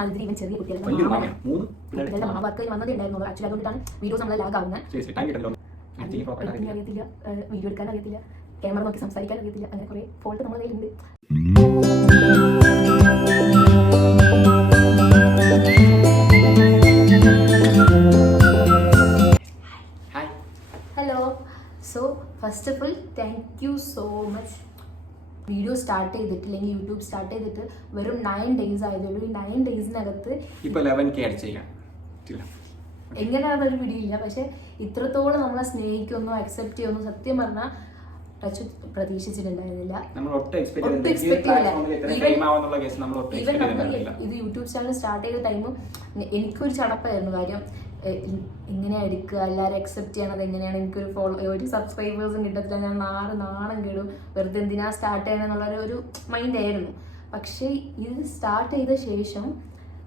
മന്ത്രി ഇവൻ ചെറിയ കുട്ടികളുടെ വർക്ക് വന്നതേ ഉണ്ടായിരുന്നുള്ളൂ. ആക്ച്വലി അതുകൊണ്ടാണ് വീഡിയോസ് നമ്മളെ ലാഗ് ആവുന്നത്. അറിയത്തില്ല, വീഡിയോ എടുക്കാൻ അറിയത്തില്ല, ക്യാമറ നോക്കി സംസാരിക്കാൻ അറിയത്തില്ല, അങ്ങനെ കുറെ ഫോൾട്ട് നമ്മുടെ കയ്യിലുണ്ട്. Hello. So first of all thank you so much. Video start ചെയ്തിട്ട് അല്ലെങ്കിൽ യൂട്യൂബ് സ്റ്റാർട്ട് ചെയ്തിട്ട് വെറും 9 days ആയതുള്ളൂ. ഈ 9 daysനകത്ത് എങ്ങനെയാണെന്നൊരു വീഡിയോ ഇല്ല. പക്ഷെ ഇത്രത്തോളം നമ്മളെ സ്നേഹിക്കൊന്നും അക്സെപ്റ്റ് ചെയ്യുന്നു സത്യം പറഞ്ഞാൽ ടച്ച് പ്രതീക്ഷിച്ചിട്ടുണ്ടായിരുന്നില്ല. ഇത് യൂട്യൂബ് ചാനൽ സ്റ്റാർട്ട് ചെയ്ത ടൈമും എനിക്കൊരു ചടപ്പായിരുന്നു. കാര്യം എങ്ങനെയാ എടുക്കുക, എല്ലാവരും അക്സെപ്റ്റ് ചെയ്യണത് എങ്ങനെയാണ്, എനിക്കൊരു ഒരു സബ്സ്ക്രൈബേഴ്സും കിട്ടത്തില്ല, ഞാൻ നാണം കേടും, വെറുതെ എന്തിനാ സ്റ്റാർട്ട് ചെയ്യണമെന്നുള്ള ഒരു മൈൻഡ് ആയിരുന്നു. പക്ഷേ ഇത് സ്റ്റാർട്ട് ചെയ്ത ശേഷം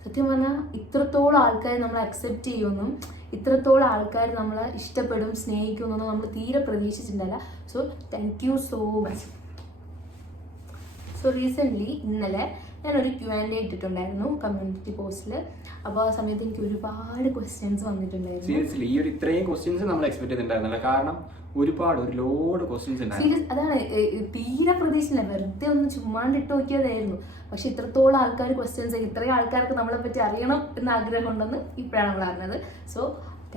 സത്യം പറഞ്ഞാൽ ഇത്രത്തോളം ആൾക്കാർ നമ്മളെ അക്സെപ്റ്റ് ചെയ്യുമെന്നും ഇത്രത്തോളം ആൾക്കാർ നമ്മളെ ഇഷ്ടപ്പെടും സ്നേഹിക്കുമെന്നൊന്നും നമ്മൾ തീരെ പ്രതീക്ഷിച്ചിട്ടുണ്ടല്ല. So thank you so much. So recently ഇന്നലെ ഞാനൊരു Q&A ഇട്ടിട്ടുണ്ടായിരുന്നു കമ്മ്യൂണിറ്റി പോസ്റ്റിൽ. അപ്പോൾ ആ സമയത്ത് എനിക്ക് ഒരുപാട് ക്വസ്റ്റ്യൻസ് വന്നിട്ടുണ്ടായിരുന്നു. സീരിയസ്ലി ഈ ഒരു ഇത്രയും ക്വസ്റ്റ്യൻസ് നമ്മൾ എക്സ്പെക്ട് ചെയ്തിട്ടുണ്ടായിരുന്നില്ല. കാരണം ഒരു ലോഡ് ക്വസ്റ്റ്യൻസ് ഉണ്ടായിരുന്നു. അതാണ് തീരെ പ്രതീക്ഷിച്ചില്ല. വെറുതെ ഒന്ന് ചുമ്മാണ്ട് ഇട്ട് നോക്കിയതായിരുന്നു. പക്ഷെ ഇത്രത്തോളം ആൾക്കാർ ക്വസ്റ്റ്യൻസ്, ഇത്രയും ആൾക്കാർക്ക് നമ്മളെ പറ്റി അറിയണം എന്ന ആഗ്രഹം ഉണ്ടെന്ന് ഇപ്പോഴാണ് നമ്മൾ അറിഞ്ഞത്. So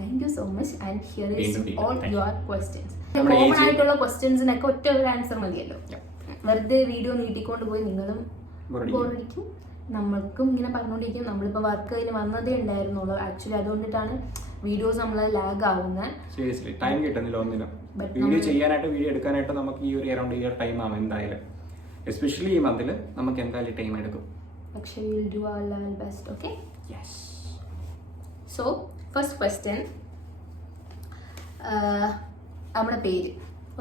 thank you so much and here is all your questions. Common ആയിട്ടുള്ള ക്വസ്റ്റ്യൻസിനൊക്കെ ഒറ്റ ഒരു ആൻസർ മതിയല്ലോ. വെറുതെ വീഡിയോ നീട്ടിക്കൊണ്ട് പോയി നിങ്ങളും ബോറടിക്കും, നമ്മൾക്കും ഇങ്ങനെ പറഞ്ഞുകൊണ്ടിരിക്കും. നമ്മളിപ്പോൾ വർക്ക് കഴിഞ്ഞ് വന്നതേ ഉണ്ടായിരുന്നുള്ളൂ. ആക്ച്വലി അതുകൊണ്ടിട്ടാണ് വീഡിയോസ് നമ്മളെ ലാഗ് ആവുന്നത്. സീരിയസ്ലി ടൈം കിട്ടുന്നില്ല ഒന്നിനും. വീഡിയോ ചെയ്യാനായിട്ട് വീഡിയോ എടുക്കാനായിട്ട് നമുക്ക് ഈ ഒരു അറൗണ്ട് ഇയർ ടൈം ആവും എന്തായാലും. എസ്പെഷ്യലി ഈ മന്തിൽ നമുക്ക് എന്തായാലും ടൈം എടുക്കും. പക്ഷേ we'll do our level best, okay? Yes. So first question, നമ്മുടെ പേര്.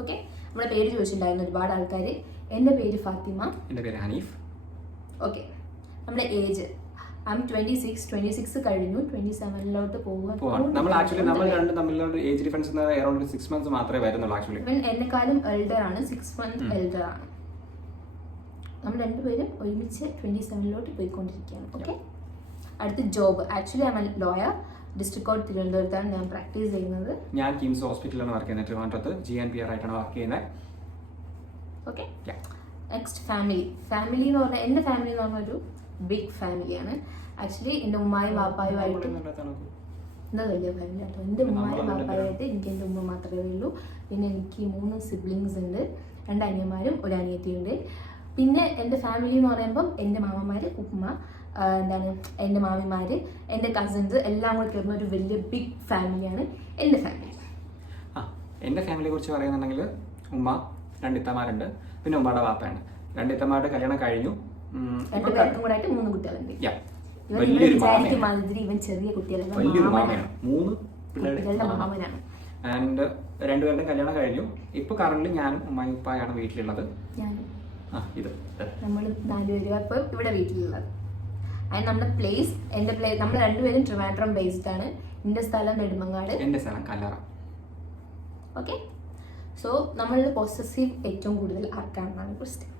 ഓക്കെ, നമ്മുടെ പേര് ചോദിച്ചിട്ടുണ്ടായിരുന്നു ഒരുപാട് ആൾക്കാർ. എൻ്റെ പേര് ഫാത്തിമ. എൻ്റെ പേര് ഹനീഫ്. ഓക്കെ, നമ്മുടെ ഏജ് ഐ എം 26 കഴിഞ്ഞു, 27 പോകും. നമ്മൾ ആക്ച്വലി നമ്മൾ രണ്ടും തമ്മിലുള്ള ഏജ് ഡിഫറൻസ് അറൗണ്ട് 6 months മാത്രമേ വരുന്നുള്ളൂ. ആക്ച്വലി ഇവൻ എന്നെക്കാളും എൽഡർ ആണ്, 6 months എൽഡർ ആണ്. നമ്മൾ രണ്ടുപേരും ഒരുമിച്ച് 27 പോയിക്കൊണ്ടിരിക്കുകയാണ്. ഓക്കെ, അടുത്ത് job. Actually I M A lawyer. District court തിരുവനന്തപുരത്താണ് ഞാൻ പ്രാക്ടീസ് ചെയ്യുന്നത്. ഞാൻ കിംസ് ഹോസ്പിറ്റലിലാണ് വർക്ക് ചെയ്യുന്നത്. ട്രിവാൻഡ്രത്ത് GNPR ആയിട്ടാണ് വർക്ക് ചെയ്യുന്നത്. ഓക്കെ, നെക്സ്റ്റ് ഫാമിലി എന്ന് പറഞ്ഞാൽ എൻ്റെ ഫാമിലി എന്ന് പറഞ്ഞ ഒരു ബിഗ് ഫാമിലിയാണ്. ആക്ച്വലി എൻ്റെ ഉമ്മായും വാപ്പായുമായിട്ട് എന്താ വലിയ ഫാമിലി ആട്ടോ. എൻ്റെ ഉമ്മായും വാപ്പായുമായിട്ട് എനിക്ക് എൻ്റെ ഉമ്മ മാത്രമേ ഉള്ളൂ. പിന്നെ എനിക്ക് 3 siblings ഉണ്ട്, 2 അനിയന്മാരും 1 അനിയത്തിയുണ്ട്. പിന്നെ എൻ്റെ ഫാമിലി എന്ന് പറയുമ്പം എൻ്റെ മാമന്മാർ, ഉമ്മ, എൻ്റെ മാമിമാർ, എൻ്റെ കസിൻസ് എല്ലാം കൂടെ ചേർന്ന ഒരു വലിയ ബിഗ് ഫാമിലിയാണ് എൻ്റെ ഫാമിലി. എൻ്റെ ഫാമിലിയെ കുറിച്ച് പറയുന്നുണ്ടെങ്കിൽ ഉമ്മ, 2 ഇത്തമാരുണ്ട്, പിന്നെ ഉമ്മയുടെ വാപ്പയാണ്. 2 ഇത്തമാരുടെ കല്യാണം കഴിഞ്ഞു. 2 പേർക്കും കൂടെ ആയിട്ട് 3 കുട്ടികളുണ്ട്. ഇവൻ ചെറിയ കുട്ടികളാണ്, 3 കുട്ടികളുടെ മാമനാണ്. ആൻഡ് 2 പേരുടെ കല്യാണം കഴിഞ്ഞു. ഇപ്പൊ കറന്റ് ഞാനും ഉമ്മയും ഉപ്പായാണ് വീട്ടിലുള്ളത്. നമ്മൾ 4 പേരും ഇപ്പൊ ഇവിടെ വീട്ടിലുള്ളത്. ആൻഡ് നമ്മുടെ പ്ലേസ്, നമ്മൾ 2 പേരും ട്രിവാൻഡ്രം ബേസ്ഡ് ആണ്. എൻ്റെ സ്ഥലം നെടുമങ്ങാട്, എൻ്റെ സ്ഥലം കല്ലറ. ഓക്കെ, സോ നമ്മളിൽ പൊസസീവ് ഏറ്റവും കൂടുതൽ ആർക്കാണെന്നാണ് ക്വസ്റ്റ്യൻ.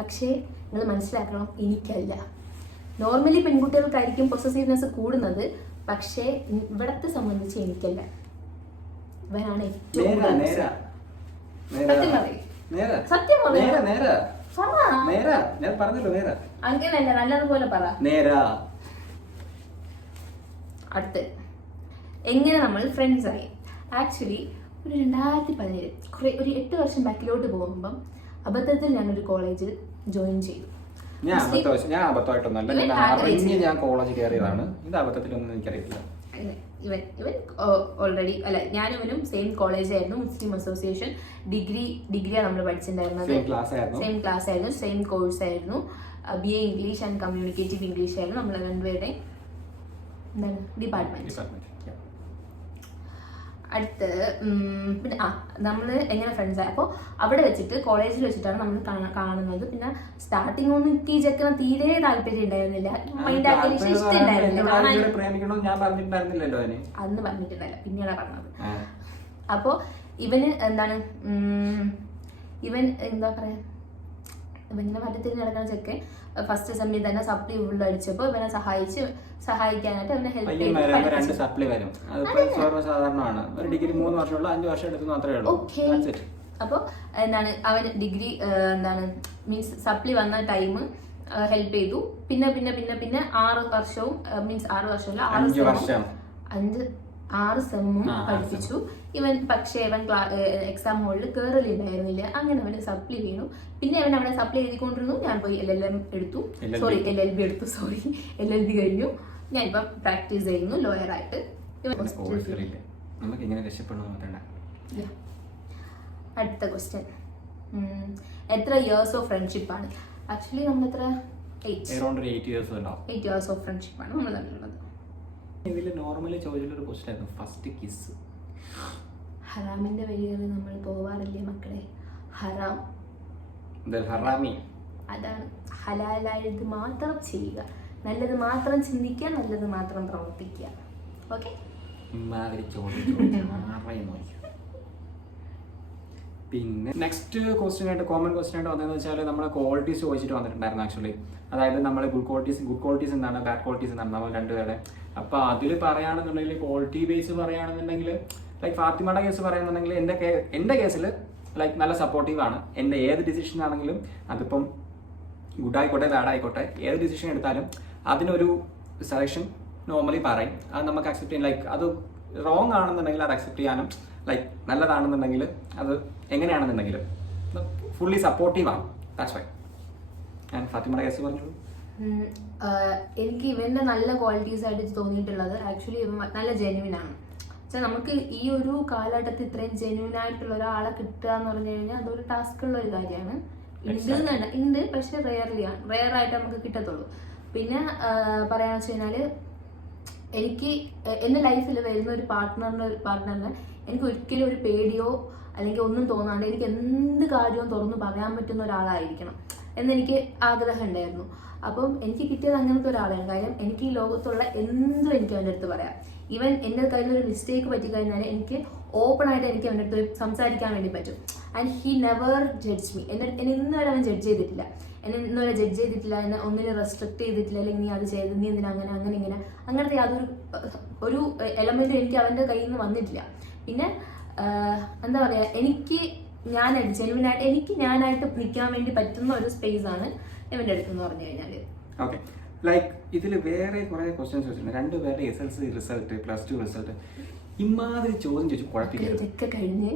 പക്ഷേ നിങ്ങൾ മനസ്സിലാക്കണം, എനിക്കല്ല. നോർമലി പെൺകുട്ടികൾക്കായിരിക്കും പൊസസീവ്നെസ് കൂടുന്നത്, പക്ഷേ ഇവിടത്തെ സംബന്ധിച്ച് എനിക്കല്ല. ഇവനാണ് ഏറ്റവും അങ്ങനെയല്ല, നല്ലതുപോലെ പറ. അടുത്ത് എങ്ങനെ നമ്മൾ ഫ്രണ്ട്സ് ആയി. ആക്ച്വലി ഒരു 2017 ഒരു 8 വർഷം ബാക്കിലോട്ട് പോകുമ്പം അബദ്ധത്തിൽ ഞാനൊരു കോളേജിൽ ജോയിൻ ചെയ്തു. ഞാൻ കോളേജ് കയറിയതാണ്. ഇത് അബദ്ധത്തിലൊന്നും എനിക്കറിയില്ല. ഇവൻ ഓൾറെഡി അല്ല, ഞാനും ഇവനും സെയിം കോളേജ് ആയിരുന്നു, മുസ്ലിം അസോസിയേഷൻ. ഡിഗ്രിയാണ് നമ്മൾ പഠിച്ചിട്ടുണ്ടായിരുന്നത്. സെയിം ക്ലാസ് ആയിരുന്നു, സെയിം കോഴ്സ് ആയിരുന്നു. BA English and communicative English ആയിരുന്നു നമ്മൾ രണ്ടുപേരുടെയും ഡിപ്പാർട്ട്മെന്റ്. അടുത്ത് പിന്നെ നമ്മൾ എങ്ങനെ ഫ്രണ്ട്സ് ആയി. അപ്പോൾ അവിടെ വെച്ചിട്ട് കോളേജിൽ വെച്ചിട്ടാണ് നമ്മൾ കാണുന്നത്. പിന്നെ സ്റ്റാർട്ടിങ് ഒന്നും എനിക്ക് ഈ ചെക്കന് തീരെ താല്പര്യം ഉണ്ടായിരുന്നില്ല, മൈൻഡ് ആക്കിയ ഇഷ്ടം ഉണ്ടായിരുന്നില്ല. അന്ന് പറഞ്ഞിട്ടുണ്ടല്ല, പിന്നെയാണ് പറഞ്ഞത്. അപ്പോൾ ഇവന് എന്താ പറയാ, ഇങ്ങനെ പറ്റത്തിരിഞ്ഞ് നടക്കുന്ന ചെക്ക് ഫസ്റ്റ് അസംബ്ലി തന്നെ സപ്ലി ഫുൾ അടിച്ചപ്പോൾ ഇവനെ സഹായിക്കാനായിട്ട് അവനെ ഹെൽപ്പ് രണ്ട് സപ്ലി വരും. അതിപ്പോ സാധാരണമാണ്. ഒരു ഡിഗ്രി 3 വർഷമുള്ള 5 വർഷം എടുത്തു മാത്രമേ ഉള്ളൂ. അപ്പോൾ എന്താണ് അവൻ ഡിഗ്രി എന്താണ് മീൻസ് സപ്ലി വന്ന ടൈം ഹെൽപ്പ് ചെയ്തു. പിന്നെ 6 വർഷവും മീൻസ് 6 വർഷമല്ല 6 സെമ്മും പഠിപ്പിച്ചു. ഇവൻ പക്ഷേ അവൻ എക്സാം ഹോളിൽ കയറലുണ്ടായിരുന്നില്ല. അങ്ങനെ അവന് സപ്ലി വീണു. പിന്നെ അവൻ അവിടെ സപ്ലി എഴുതിക്കൊണ്ടിരുന്നു. ഞാൻ പോയി LLB എടുത്തു. LLB കഴിഞ്ഞു. ഞാൻ ഇപ്പം പ്രാക്ടീസ് ചെയ്യുന്നു ലോയർ ആയിട്ട്. അടുത്ത ക്വസ്റ്റ്യൻ, എത്ര ഇയേഴ്സ് ഓഫ് ഫ്രണ്ട്ഷിപ്പ് ആണ്? ആക്ച്വലി നമ്മൾ എത്ര 8 ഇയേഴ്സ് ഓഫ് ഫ്രണ്ട്ഷിപ്പ് ആണ് നമ്മൾ തമ്മിലുള്ളത്. ഇതില് നോർമലി ചോദിച്ചുള്ളൊരു ക്വസ്റ്റ്യൻ ആയിരുന്നു ഫസ്റ്റ് കിസ്. ഹറാമിന്റെ വഴികളിൽ നമ്മൾ പോവാറില്ലേ മക്കളെ? ഹറാമി അതാണ്. ഹലാലായത് മാത്രം ചെയ്യുക, നല്ലത് മാത്രം ചിന്തിക്കുക, നല്ലത് മാത്രം പ്രവർത്തിക്കുക. ഓക്കെ. പിന്നെ നെക്സ്റ്റ് ക്വസ്റ്റ്യൻ ആയിട്ട് കോമൺ ക്വസ്റ്റ്യൻ ആയിട്ട് വന്നതെന്ന് വെച്ചാൽ നമ്മളെ ക്വാളിറ്റീസ് ചോദിച്ചിട്ട് വന്നിട്ടുണ്ടായിരുന്നു ആക്ച്വലി. അതായത് നമ്മൾ ഗുഡ് ക്വാളിറ്റീസ് എന്താണ്, ബാഡ് ക്വാളിറ്റീസ് എന്താണ്, നമ്മൾ രണ്ടുപേരെ. അപ്പൊ അതിൽ പറയുകയാണെന്നുണ്ടെങ്കിൽ ക്വാളിറ്റി ബേസ് പറയുകയാണെന്നുണ്ടെങ്കിൽ ലൈക്ക് ഫാത്തിമയുടെ കേസ് പറയുകയാണെന്നുണ്ടെങ്കിൽ എൻ്റെ കേസിൽ ലൈക്ക് നല്ല സപ്പോർട്ടീവ് ആണ്. എൻ്റെ ഏത് ഡിസിഷൻ ആണെങ്കിലും അതിപ്പം ഗുഡ് ആയിക്കോട്ടെ ബാഡ് ആയിക്കോട്ടെ ഏത് ഡിസിഷൻ എടുത്താലും അതിനൊരു സജഷൻ നോർമലി പറയും. അത് നമുക്ക് അക്സെപ്റ്റ് ചെയ്യാൻ ലൈക്ക് അത് റോങ് ആണെന്നുണ്ടെങ്കിൽ അത് അക്സെപ്റ്റ് ചെയ്യാനും ലൈക്ക് നല്ലതാണെന്നുണ്ടെങ്കിൽ അത് എങ്ങനെയാണെന്നുണ്ടെങ്കിലും ഫുള്ളി സപ്പോർട്ടീവ് ആണ്. ദാറ്റ്സ് വൈ ഞാൻ ഫാത്തിമയുടെ കേസ് പറഞ്ഞോളൂ. എനിക്ക് ഇവന്റെ നല്ല ക്വാളിറ്റീസ് ആയിട്ട് തോന്നിയിട്ടുള്ളത് ആക്ച്വലി നല്ല ജെന്യൂൻ ആണ്. വെച്ചാൽ നമുക്ക് ഈ ഒരു കാലഘട്ടത്തിൽ ഇത്രയും ജെന്യൂൻ ആയിട്ടുള്ള ഒരാളെ കിട്ടുക എന്ന് പറഞ്ഞു കഴിഞ്ഞാൽ അതൊരു ടാസ്ക് ഉള്ള ഒരു കാര്യമാണ്. ഉണ്ട് പക്ഷെ റെയർ ആയിട്ട് നമുക്ക് കിട്ടത്തുള്ളൂ. പിന്നെ പറയാന്ന് വെച്ച് കഴിഞ്ഞാല് എനിക്ക് എൻ്റെ ലൈഫിൽ വരുന്ന ഒരു പാർട്ട്ണറിന് എനിക്ക് ഒരിക്കലും ഒരു പേടിയോ അല്ലെങ്കിൽ ഒന്നും തോന്നാണ്ട് എനിക്ക് എന്ത് കാര്യവും തുറന്ന് പറയാൻ പറ്റുന്ന ഒരാളായിരിക്കണം എന്നെനിക്ക് ആഗ്രഹം ഉണ്ടായിരുന്നു. അപ്പം എനിക്ക് കിട്ടിയത് അങ്ങനത്തെ ഒരാളാണ്. കാര്യം എനിക്ക് ഈ ലോകത്തുള്ള എന്തും എനിക്ക് അവൻ്റെ അടുത്ത് പറയാം. ഈവൻ എൻ്റെ കയ്യിൽ ഒരു മിസ്റ്റേക്ക് പറ്റിക്കഴിഞ്ഞാൽ എനിക്ക് ഓപ്പൺ ആയിട്ട് എനിക്ക് അവൻ്റെ അടുത്ത് സംസാരിക്കാൻ വേണ്ടി പറ്റും. And he never judge me. എന്നെ ഇന്നുവരെ അവൻ ജഡ്ജ് ചെയ്തിട്ടില്ല. എന്നെ ഒന്നിനെ റെസ്ട്രിക്ട് ചെയ്തിട്ടില്ല. അല്ലെങ്കിൽ നീ അത് ചെയ്ത് നീ എന്തിനാ അങ്ങനെ ഇങ്ങനെ അങ്ങനത്തെ യാതൊരു എലമെന്റ് എനിക്ക് അവൻ്റെ കയ്യിൽ നിന്ന് വന്നിട്ടില്ല. പിന്നെ എന്താ പറയാ, എനിക്ക് ഞാനായിട്ട് നിൽക്കാൻ വേണ്ടി പറ്റുന്ന ഒരു സ്പേസ് ആണ് ഇവന്റെ അടുത്ത് പറഞ്ഞു കഴിഞ്ഞാല്. ഓക്കെ, ലൈക്ക് ഇതിൽ വേറെ കുറെ ക്വസ്റ്റ്യൻസ് ചോദിച്ചിട്ടുണ്ട്. രണ്ടുപേരുടെ SLC റിസൾട്ട്, +2 റിസൾട്ട്, ഇമാതിരി ചോദ്യം ചോദിച്ചു കുഴപ്പമില്ല. ഇതൊക്കെ കഴിഞ്ഞ്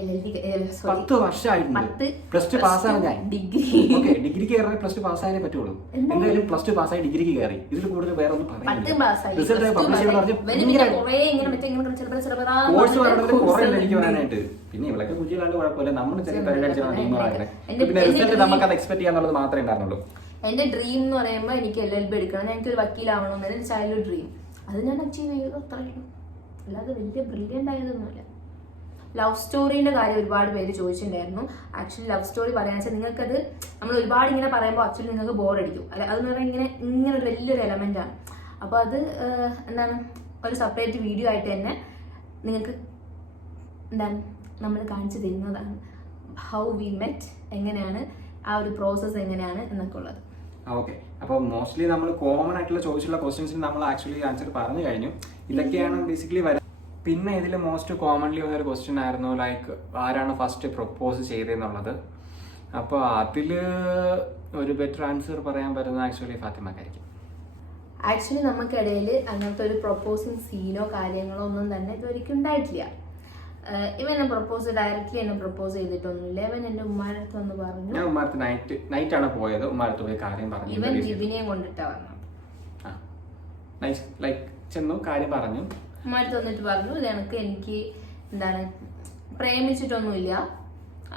10 വർഷമായിട്ടുണ്ട്. +2 പാസ്സാണ് ഞാൻ. ഡിഗ്രി കയറാൻ +2 പാസ്സായാലേ പറ്റുള്ളൂ. എന്തായാലും +2 പാസ്സായി ഡിഗ്രിക്ക് കയറി. ഇതിൽ കൂടുതൽ വേറെ ഒന്നും പറയാനില്ല. കോഴ്സ് പറയുന്നത് എനിക്ക് പറയാനായിട്ട്. പിന്നെ ഇവളൊക്കെ കുഞ്ഞിലാണ്ട് കുഴപ്പമില്ല. നമ്മൾ ചെറിയ പരിപാടി പിന്നെ റിസൾട്ട് നമുക്ക് അത് എക്സ്പെക്ട് ചെയ്യാന്നുള്ളത് മാത്രമേ ഉണ്ടായിരുന്നുള്ളൂ. എന്റെ ഡ്രീം എന്ന് പറയുമ്പോൾ എനിക്ക് LLB എടുക്കണം, എനിക്കൊരു വക്കീലാവണമെന്ന് എന്റെ ചൈൽഡ് ഡ്രീം. അത് ഞാൻ അച്ചീവ് ചെയ്തു, അത്രയുള്ളൂ. അല്ലാതെ വലിയ ബ്രില്യൻ്റ് ആയതൊന്നുമില്ല. ലവ് സ്റ്റോറീൻ്റെ കാര്യം ഒരുപാട് പേര് ചോദിച്ചിട്ടുണ്ടായിരുന്നു. ആക്ച്വലി ലവ് സ്റ്റോറി പറയാന്ന് വെച്ചാൽ നിങ്ങൾക്കത് നമ്മൾ ഒരുപാട് ഇങ്ങനെ പറയുമ്പോൾ ആക്ച്വലി നിങ്ങൾക്ക് ബോറടിക്കും. അതെന്ന് പറഞ്ഞാൽ ഇങ്ങനെ ഒരു വലിയൊരു എലമെന്റ് ആണ്. അപ്പോൾ അത് എന്താണ് ഒരു സെപ്പറേറ്റ് വീഡിയോ ആയിട്ട് തന്നെ നിങ്ങൾക്ക് എന്താണ് നമ്മൾ കാണിച്ചു തരുന്നതാണ്. ഹൗ വി മെറ്റ്, എങ്ങനെയാണ് ആ ഒരു പ്രോസസ്സ് എങ്ങനെയാണ് എന്നൊക്കെ ഉള്ളത്. ഓക്കെ, അപ്പോൾ മോസ്റ്റ്ലി നമ്മൾ കോമൺ ആയിട്ടുള്ള ചോദിച്ചുള്ള ക്വസ്റ്റ്യൻസിന് നമ്മൾ ആക്ച്വലി ആൻസർ പറഞ്ഞു കഴിഞ്ഞു. ഇതൊക്കെയാണ് ബേസിക്കലി വരുന്നത്. പിന്നെ ഇതിൽ മോസ്റ്റ് കോമൺലി വന്നൊരു ക്വസ്റ്റ്യൻ ആയിരുന്നു ലൈക്ക് ആരാണ് ഫസ്റ്റ് പ്രൊപ്പോസ് ചെയ്തതെന്നുള്ളത്. അപ്പോൾ അതിൽ ഒരു ബെറ്റർ ആൻസർ പറയാൻ പറ്റുന്നത് ആക്ച്വലി ഫാത്തിമക്കായിരിക്കും. ആക്ച്വലി നമുക്കിടയിൽ അങ്ങനത്തെ ഒരു പ്രൊപ്പോസിങ് സീനോ കാര്യങ്ങളോ ഒന്നും തന്നെ ഇതുവരെയ്ക്കും ഉണ്ടായിട്ടില്ല. ഇവൻ എന്നെ ഡയറക്റ്റ്ലി എന്നെ പ്രൊപ്പോസ് ചെയ്തിട്ടൊന്നുമില്ല. ഇവൻ എന്റെ ഉമ്മാരുടെ അടുത്ത് വന്ന് പറഞ്ഞു. ഞാൻ ഉമ്മാരത്ത് നൈറ്റ് ആണ് പോയത്. ഉമ്മാരത്ത് പോയി കാര്യം പറഞ്ഞു. ഇവൻ ജിബിനെയും കൊണ്ടിട്ടാ വന്നത്. ലൈക്ക് ചെന്നു കാര്യം പറഞ്ഞു. ഉമ്മാരത്ത് വന്നിട്ട് പറഞ്ഞു എനിക്ക് എന്താണ് പ്രേമിച്ചിട്ടൊന്നുമില്ല,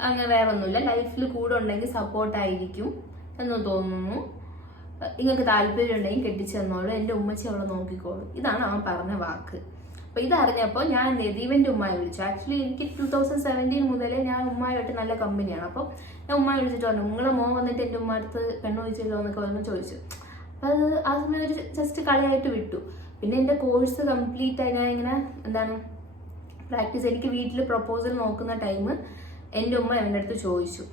അങ്ങനെ വേറെ ഒന്നുമില്ല, ലൈഫിൽ കൂടെ ഉണ്ടെങ്കിൽ സപ്പോർട്ടായിരിക്കും എന്ന് തോന്നുന്നു, നിങ്ങൾക്ക് താല്പര്യം ഉണ്ടെങ്കിൽ കെട്ടിച്ചു തന്നോളൂ, എൻ്റെ ഉമ്മച്ചി അവളെ നോക്കിക്കോളൂ. ഇതാണ് അവൻ പറഞ്ഞ വാക്ക്. അപ്പോൾ ഇതറിഞ്ഞപ്പോൾ ഞാൻ എന്ത് ചെയ്തു, ഇവൻ്റെ ഉമ്മയെ വിളിച്ചു. ആക്ച്വലി എനിക്ക് 2017 മുതലേ ഞാൻ ഉമ്മയുമായിട്ട് നല്ല കമ്പനിയാണ്. അപ്പോൾ ഞാൻ ഉമ്മയെ വിളിച്ചിട്ട് പറഞ്ഞു, നിങ്ങളെ മോൻ വന്നിട്ട് എൻ്റെ ഉമ്മ അടുത്ത് പെണ്ണ് ചോദിച്ചല്ലോ എന്നൊക്കെ വന്ന് ചോദിച്ചു. അപ്പോൾ അത് ആ സമയം ഒരു ജസ്റ്റ് കളിയായിട്ട് വിട്ടു. പിന്നെ എൻ്റെ കോഴ്സ് കംപ്ലീറ്റ് ആയി ഞാൻ ഇങ്ങനെ എന്താണ് പ്രാക്ടീസ്, എനിക്ക് വീട്ടിൽ പ്രൊപ്പോസൽ നോക്കുന്ന ടൈം എൻ്റെ ഉമ്മ എൻ്റെ അടുത്ത് ചോദിച്ചു,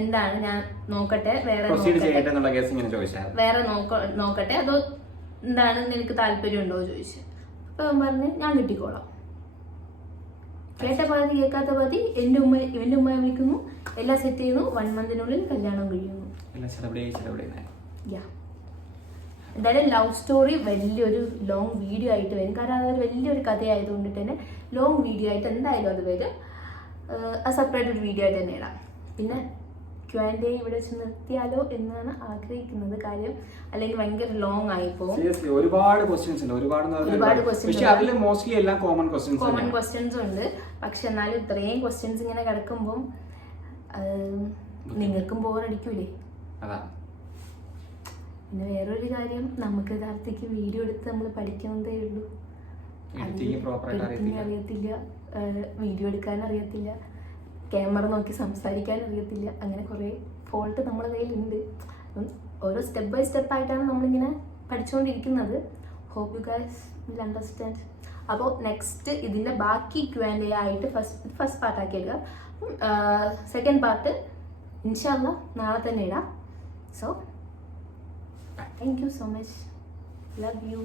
എന്താണ് ഞാൻ നോക്കട്ടെ, വേറെ പ്രൊസീഡ് നോക്കട്ടെ, ചെയ്യട്ടെ എന്നുള്ള കേസ് ഇങ്ങനെ ചോദിച്ചാൽ വേറെ നോക്കട്ടെ അതോ എന്താണ് നിനക്ക് താല്പര്യമുണ്ടോ ചോദിച്ചു. അപ്പൊ അവൻ പറഞ്ഞ് ഞാൻ കിട്ടിക്കോളാം. കേട്ട പാതി കേൾക്കാത്ത പാതി ഇവന്റെ ഉമ്മയെ വിളിക്കുന്നു, എല്ലാം സെറ്റ് ചെയ്യുന്നു, 1 മന്തിനുള്ളിൽ കല്യാണം കഴിയുന്നു. എന്തായാലും ലവ് സ്റ്റോറി വലിയൊരു ലോങ് വീഡിയോ ആയിട്ട് വരും, കാരണം അതൊരു വലിയൊരു കഥയായതുകൊണ്ട് തന്നെ ലോങ് വീഡിയോ ആയിട്ട് എന്തായാലും അത് വരും. സെപ്പറേറ്റ് ഒരു വീഡിയോ ആയിട്ട് തന്നെ ഇടാം. പിന്നെ Q&A ഇവിടെ വെച്ച് നിർത്തിയാലോ എന്നാണ് ആഗ്രഹിക്കുന്നത്, കാര്യം അല്ലെങ്കിൽ ഭയങ്കര ലോങ് ആയി പോകും. ഒരുപാട് ക്വസ്റ്റ്യൻസ് ഉണ്ട്, പക്ഷേ അതിൽ മോസ്റ്റ്ലി എല്ലാം കോമൺ ക്വസ്റ്റ്യൻസ് ഉണ്ട്. പക്ഷെ എന്നാലും ഇത്രയും ക്വസ്റ്റ്യൻസ് ഇങ്ങനെ കിടക്കുമ്പോൾ നിങ്ങൾക്കും ബോറടിക്കൂലേ? പിന്നെ വേറൊരു കാര്യം, നമുക്ക് യഥാർത്ഥിക്ക് വീഡിയോ എടുത്ത് നമ്മൾ പഠിക്കുന്നതേ ഉള്ളൂ. അറിയത്തില്ല, വീഡിയോ എടുക്കാൻ അറിയത്തില്ല, ക്യാമറ നോക്കി സംസാരിക്കാൻ അറിയത്തില്ല, അങ്ങനെ കുറേ ഫോൾട്ട് നമ്മുടെ കയ്യിലുണ്ട്. അപ്പം ഓരോ സ്റ്റെപ്പ് ബൈ സ്റ്റെപ്പ് ആയിട്ടാണ് നമ്മളിങ്ങനെ പഠിച്ചുകൊണ്ടിരിക്കുന്നത്. Hope you guys will understand. അപ്പോൾ നെക്സ്റ്റ് ഇതിൻ്റെ ബാക്കി Q&A ആയിട്ട് ഫസ്റ്റ് പാർട്ട് ആക്കിയേക്കാം. സെക്കൻഡ് പാർട്ട് ഇൻഷാല്ലാ നാളെ തന്നെ ഇടാം. So thank you so much, love U.